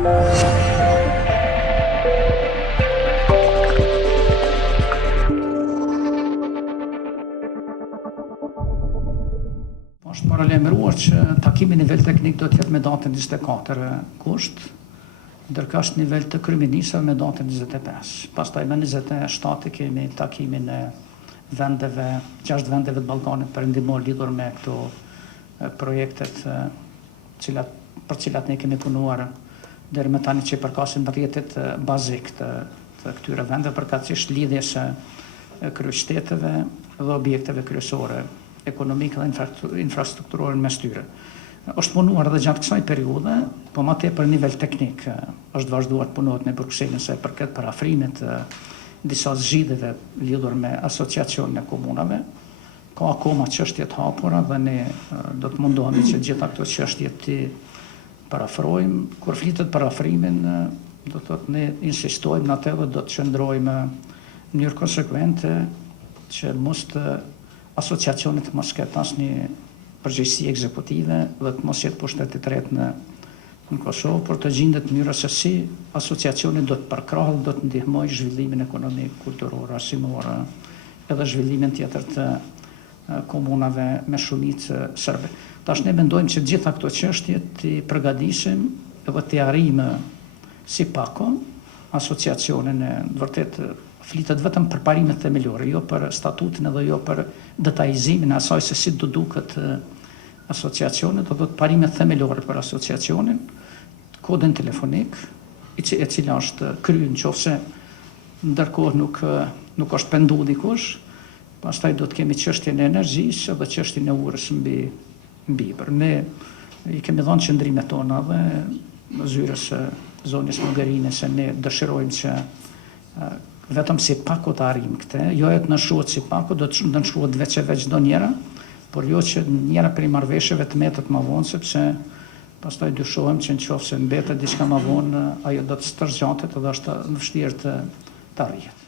Është paralajmëruar që takimi nivel teknik do të jetë me datën 24 gusht, ndërkësh nivel të kryeministrave me datën 25. Pastaj në 27 kemi takimin e vendeve, 6 vendeve të Ballkanit Perëndimor lidhur me këto projektet për cilat ne kemi punuar deri më tani që përkasin rrjetet bazik të këtyre vendeve, përkatësisht lidhjes së kryeqyteteve dhe objekteve kryesore ekonomike dhe infrastrukturore mes tyre. Është punuar edhe gjatë kësaj periudhe, po më tepër në nivel teknik është vazhduar të punohet në Bruxelles sa i përket parafrimit disa zgjidhjeve lidhur me asociacionin e komunave. Ka akoma çështje të hapura dhe ne do të mundohemi që gjitha këto çështje të parafrojmë. Kur flitet parafrimin, do të thotë ne insistojmë në atë dhe do të qëndrojmë në mënyrë konsekvente që mos të asociacionit të mos ketë asnjë përgjegjësi ekzekutive dhe të mos jetë pushteti i tretë në Kosovë, por të gjendet mënyra se si asociacioni do të përkrahë dhe do të ndihmojë zhvillimin ekonomik, kulturor, arsimor, edhe zhvillimin tjetër të komunave me shumicë serbe. Tash ne mendojmë që gjitha këto çështje të përgatisim edhe të arrijmë si pako asociacionin e vërtet flitet vetëm për parimet themelore, jo për statutin edhe jo për detajzimin e asaj se si do duket asociacionit, do të parimet themelore për asociacionin, kodin telefonik, e cila është kryer nëse ndërkohë nuk është pendu dikush, pastaj do të kemi çështjen e energjisë dhe çështjen e urës mbi. Për ne i kemi dhënë qëndrimet tona dhe zyrës zonës Mogherini se ne dëshirojmë që vetëm si pako të arrijmë këtë, jo e të nëshruat si pako, do të nëshruat veç çdo njëra, por jo që njëra prej marrëveshjeve të metet më vonë, sepse pastaj dyshohem që nëse mbetet diçka më vonë, ajo do të stërgjatet dhe është vështirë të arrihet.